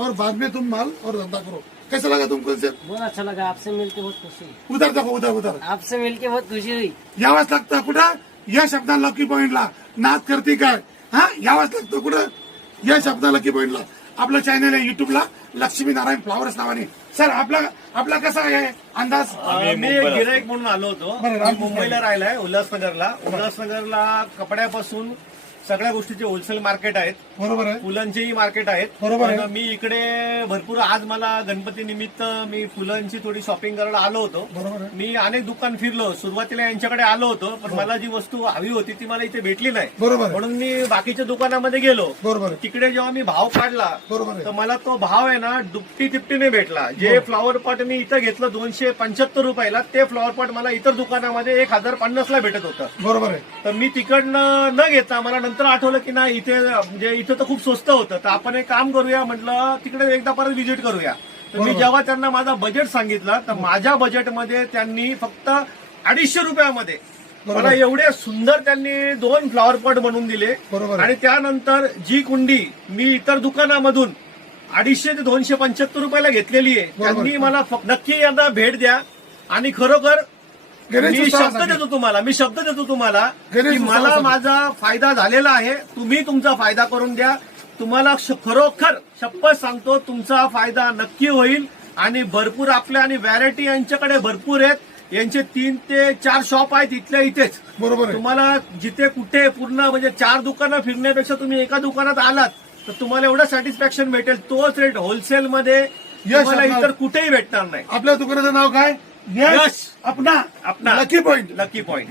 और बाद में तुम माल और धंधा करो। कैसा लगा तुमको इनसे? बहुत अच्छा लगा, आपसे मिलके बहुत खुशी हुई। उधर देखो, उधर उधर आपसे मिलके बहुत खुशी हुई। यावंच लागतं कुठं? या शब्दा लकी पॉइंटला नाद करते काय? हा, यावंच लागतं कुठं? या शब्दा लकी पॉइंटला. आपलं चॅनल आहे युट्यूबला लक्ष्मी नारायण फ्लावर्स नावाने. सर आपला कसा आहे अंदाज? मी गिराईक म्हणून आलो होतो. बरं, मी मुंबईला राहिलाय, उल्हासनगरला कपड्यापासून सगळ्या गोष्टीचे होलसेल मार्केट आहेत, बरोबर आहे, फुलांचेही मार्केट आहेत. बरोबर आहे. पण मी इकडे भरपूर आज मला गणपती निमित्त मी फुलांची थोडी शॉपिंग करायला आलो होतो. बरोबर आहे. मी अनेक दुकान फिरलो, सुरुवातीला यांच्याकडे आलो होतो, पण मला जी वस्तू हवी होती ती मला इथे भेटली नाही. बरोबर आहे. म्हणून मी बाकीच्या दुकानामध्ये गेलो. बरोबर आहे. तिकडे जेव्हा मी भाव काढला बरोबर आहे. तर मला तो भाव आहे ना दुपटी तिपटीने भेटला. जे फ्लॉवर पॉट मी इथं घेतलं 275 रुपयाला, ते फ्लॉवर पॉट मला इतर दुकानामध्ये 1050 ला भेटत होतं. बरोबर आहे. तर मी तिकडनं न घेता मला नंतर आठवलं की नाही इथे म्हणजे इथं तर खूप स्वस्त होतं, तर आपण एक काम करूया, म्हटलं तिकडे एकदा परत व्हिजिट करूया. तर मी बरोबर. जेव्हा त्यांना माझा बजेट सांगितलं तर माझ्या बजेटमध्ये त्यांनी फक्त 250 रुपयामध्ये बरोबर. मला एवढे सुंदर त्यांनी 2 फ्लॉवर पॉट बनवून दिले. बरोबर. आणि त्यानंतर जी कुंडी मी इतर दुकानामधून 250 ते 275 रुपयाला घेतलेली आहे, बरोबर. त्यांनी मला नक्की यांना भेट द्या. आणि खरोखर गणेश मी उत्सवासाठी. शब्द देतो तुम्हाला गणेश की मला उत्सवासाठी. माझा फायदा झालेला आहे, तुम्ही तुमचा फायदा करून द्या. तुम्हाला खरोखर शपथ सांगतो तुमचा फायदा नक्की होईल. आणि भरपूर आपल्या आणि व्हॅरायटी यांच्याकडे भरपूर आहेत. यांचे 3 ते 4 शॉप आहेत इथल्या इथेच. बरोबर आहे. तुम्हाला जिथे कुठे पूर्ण म्हणजे 4 दुकानं फिरण्यापेक्षा तुम्ही एका दुकानात आलात तर तुम्हाला एवढं सॅटिस्फॅक्शन भेटेल. तोच रेट होलसेलमध्ये तुम्हाला आपला- इतर कुठेही भेटणार नाही. आपल्या दुकानाचं नाव काय? यश. अपना अपना. Lucky point. Lucky point.